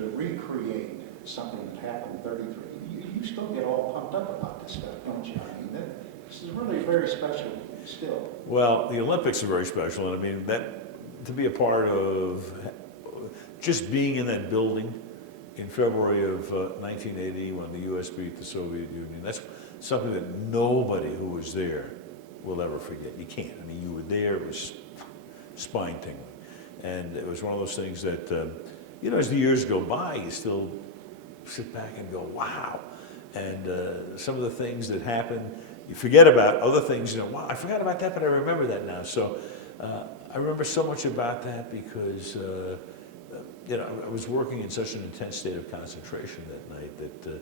to recreate something that happened 33, you still get all pumped up about this stuff, don't you? I mean, this is really very special still. Well, the Olympics are very special, and I mean, to be a part of just being in that building in February of 1980 when the U.S. beat the Soviet Union, that's something that nobody who was there will ever forget. You can't. I mean, you were there, it was spine-tingling. And it was one of those things that, you know, as the years go by, you still sit back and go, wow. And some of the things that happen, you forget about. Other things, you know, wow, I forgot about that, but I remember that now. So I remember so much about that because, you know, I was working in such an intense state of concentration that night that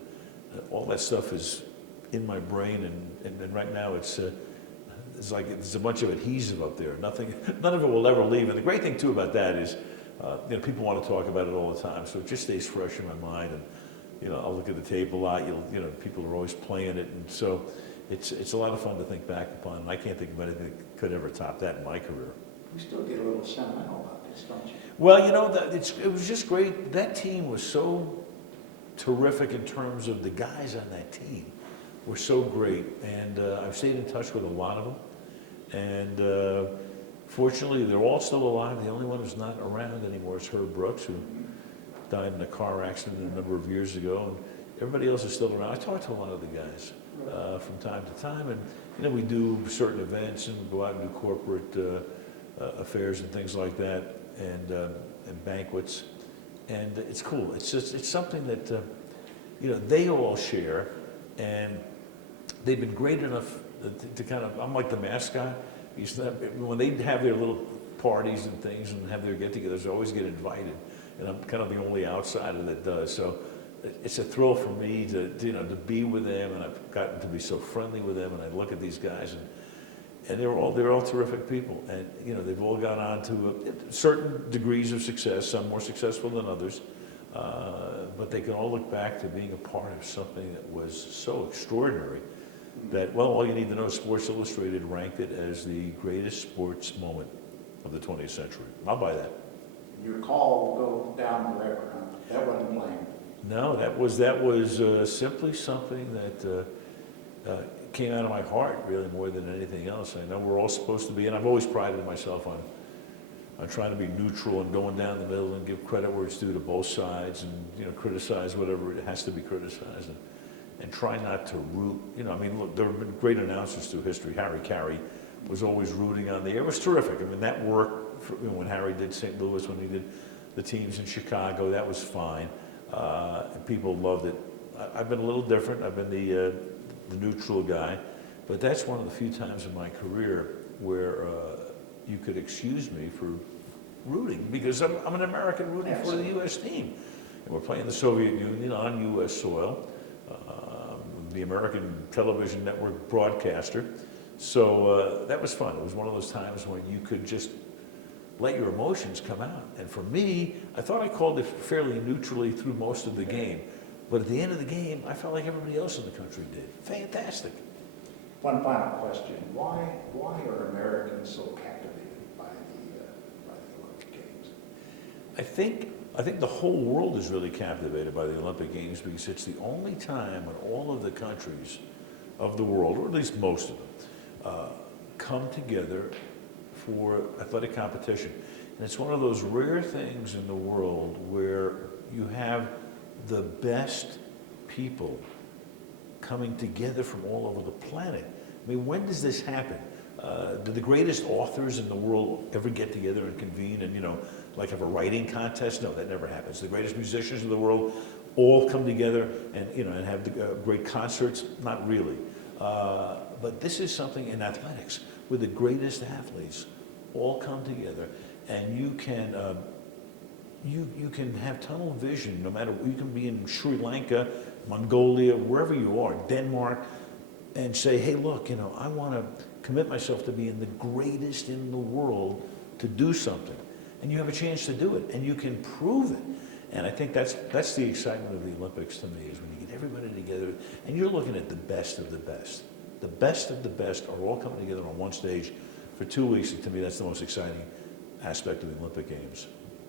all that stuff is in my brain, and right now it's like there's a bunch of adhesive up there. None of it will ever leave. And the great thing too about that is, you know, people want to talk about it all the time, so it just stays fresh in my mind. And you know, I'll look at the tape a lot. You know, people are always playing it, and so it's a lot of fun to think back upon. And I can't think of anything that could ever top that in my career. You still get a little sentimental about this, don't you? Well, you know, it was just great. That team was so terrific in terms of the guys on that team were so great, and I've stayed in touch with a lot of them. And fortunately, they're all still alive. The only one who's not around anymore is Herb Brooks, who died in a car accident a number of years ago. And everybody else is still around. I talk to a lot of the guys from time to time, and you know, we do certain events and we go out and do corporate affairs and things like that, and banquets, and it's cool. It's something that you know, they all share, and they've been great enough to kind of, I'm like the mascot. When they have their little parties and things and have their get-togethers, I always get invited, and I'm kind of the only outsider that does. So it's a thrill for me to you know, to be with them, and I've gotten to be so friendly with them, and I look at these guys, and they're all terrific people, and you know, they've all gone on to certain degrees of success, some more successful than others, but they can all look back to being a part of something that was so extraordinary that, well, all you need to know is Sports Illustrated ranked it as the greatest sports moment of the 20th century. I'll buy that. Your call will go down forever, huh? That wasn't planned. No, that was simply something that came out of my heart, really, more than anything else. I know we're all supposed to be, and I've always prided myself on trying to be neutral and going down the middle and give credit where it's due to both sides, and you know, criticize whatever it has to be criticized, and try not to root. You know, I mean, look, there have been great announcers through history. Harry Carey was always rooting on the air. It was terrific. I mean, that worked for, you know, when Harry did St. Louis, when he did the teams in Chicago, that was fine. And people loved it. I've been a little different. I've been the neutral guy, but that's one of the few times in my career where you could excuse me for rooting, because I'm an American rooting for the U.S. team. And we're playing the Soviet Union on U.S. soil, the American television network broadcaster. So that was fun. It was one of those times when you could just let your emotions come out. And for me, I thought I called it fairly neutrally through most of the game. But at the end of the game, I felt like everybody else in the country did. Fantastic. One final question. Why are Americans so captivated by the Olympic Games? I think the whole world is really captivated by the Olympic Games because it's the only time when all of the countries of the world, or at least most of them, come together for athletic competition. And it's one of those rare things in the world where you have the best people coming together from all over the planet. I mean, when does this happen? Do the greatest authors in the world ever get together and convene and, you know, like have a writing contest? No, that never happens. The greatest musicians in the world all come together and, you know, and have great concerts? Not really. But this is something in athletics where the greatest athletes all come together, and you can you can have tunnel vision. No matter, you can be in Sri Lanka, Mongolia, wherever you are, Denmark, and say, hey, look, you know, I want to commit myself to being the greatest in the world to do something, and you have a chance to do it, and you can prove it. And I think that's the excitement of the Olympics to me, is when you get everybody together, and you're looking at the best of the best. The best of the best are all coming together on one stage for 2 weeks, and to me that's the most exciting aspect of the Olympic Games.